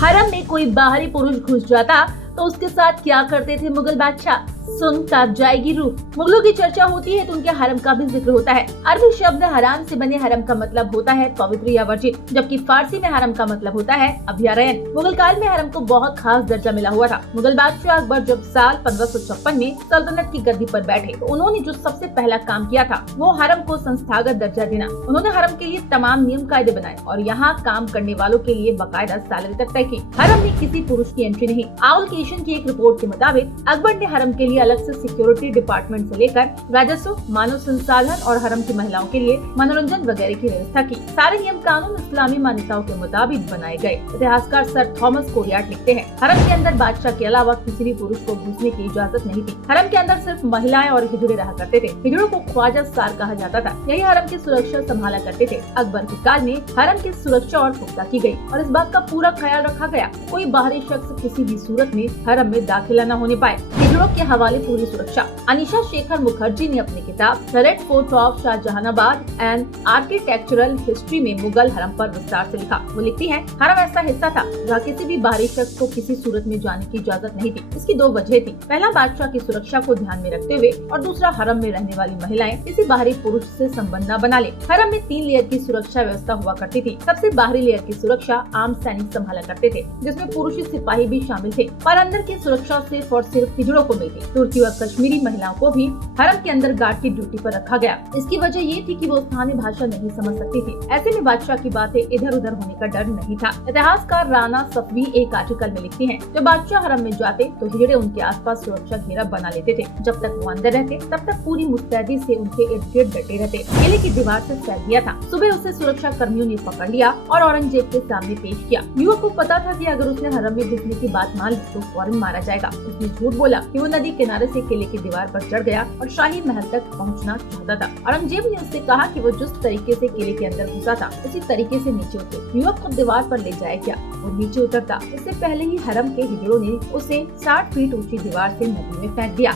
हरम में कोई बाहरी पुरुष घुस जाता तो उसके साथ क्या करते थे मुगल बादशाह, सुन कांप जाएगी रूह। मुगलों की चर्चा होती है तो उनके हरम का भी जिक्र होता है। अरबी शब्द हराम से बने हरम का मतलब होता है पवित्र या वर्जित, जबकि फारसी में हरम का मतलब होता है अभयारण्य। मुगल काल में हरम को बहुत खास दर्जा मिला हुआ था। मुगल बादशाह अकबर जब साल 1556 में सल्तनत की गद्दी पर बैठे तो उन्होंने जो सबसे पहला काम किया था वो हरम को संस्थागत दर्जा देना। उन्होंने हरम के लिए तमाम नियम कायदे बनाए और यहाँ काम करने वालों के लिए बाकायदा सैलरी तक तय की। हरम में किसी पुरुष की एंट्री नहीं। आउल केशन की एक रिपोर्ट के मुताबिक अकबर ने हरम के लिए अलग से सिक्योरिटी डिपार्टमेंट से लेकर राजस्व, मानव संसाधन और हरम की महिलाओं के लिए मनोरंजन वगैरह की व्यवस्था की। सारे नियम कानून इस्लामी मान्यताओं के मुताबिक बनाए गए। इतिहासकार सर थॉमस कोरियाट लिखते हैं, हरम के अंदर बादशाह के अलावा किसी भी पुरुष को घुसने की इजाजत नहीं थी। हरम के अंदर सिर्फ महिलाएं और हिजड़े रहा करते थे। हिजड़ों को ख्वाजा सार कहा जाता था। यही हरम की सुरक्षा संभाला करते थे। अकबर के काल में हरम की सुरक्षा और पुख्ता की गई और इस बात का पूरा ख्याल रखा गया कोई बाहरी शख्स किसी भी सूरत में हरम में दाखिला न होने पाए। हिजड़ों के हवाले पूरी सुरक्षा। अनीशा शेखर मुखर्जी ने अपनी किताब the red fort of Shahjahanabad and architectural history में मुगल हरम पर विस्तार से लिखा। वो लिखती है, हरम ऐसा हिस्सा था जहाँ किसी भी बाहरी शख्स को किसी सूरत में जाने की इजाजत नहीं थी। इसकी दो वजह थी, पहला बादशाह की सुरक्षा को ध्यान में रखते हुए और दूसरा हरम में रहने वाली महिलाएं किसी बाहरी पुरुष से संबंध न बना ले। हरम में 3 लेयर की सुरक्षा व्यवस्था हुआ करती थी। सबसे बाहरी लेयर की सुरक्षा आम सैनिक संभाला करते थे, जिसमें पुरुष सिपाही भी शामिल थे, पर अंदर की सुरक्षा सिर्फ और सिर्फ हिजड़ों को मिलती। तुर्की और कश्मीरी महिलाओं को भी हरम के अंदर गार्ड की ड्यूटी पर रखा गया। इसकी वजह ये थी कि वो स्थानीय भाषा नहीं समझ सकती थी। ऐसे में बादशाह की बातें इधर उधर होने का डर नहीं था। इतिहासकार राना सफवी एक आर्टिकल में लिखती हैं, जब बादशाह हरम में जाते तो हिजड़े उनके आसपास सुरक्षा घेरा बना लेते थे। जब तक वो अंदर रहते तब तक पूरी मुस्तैदी से उनके इर्द गिर्द डटे रहते। किले की दीवार से फैल दिया था। सुबह उसे सुरक्षा कर्मियों ने पकड़ लिया और औरंगजेब के सामने पेश किया। युवक को पता था कि अगर उसने हरम में घुसने की बात मान ली तो फौरन मारा जाएगा। उसने झूठ बोला कि वो नदी किनारे से किले की दीवार पर चढ़ गया और शाही महल तक पहुंचना चाहता था। औरंगजेब ने उससे कहा कि वो जिस तरीके से किले के अंदर घुसा था उसी तरीके से नीचे उतरे। युवक को दीवार पर ले जाया गया। वो नीचे उतरता इससे पहले ही हरम के हिजड़ों ने उसे 60 फीट ऊंची दीवार से नदी में फेंक दिया।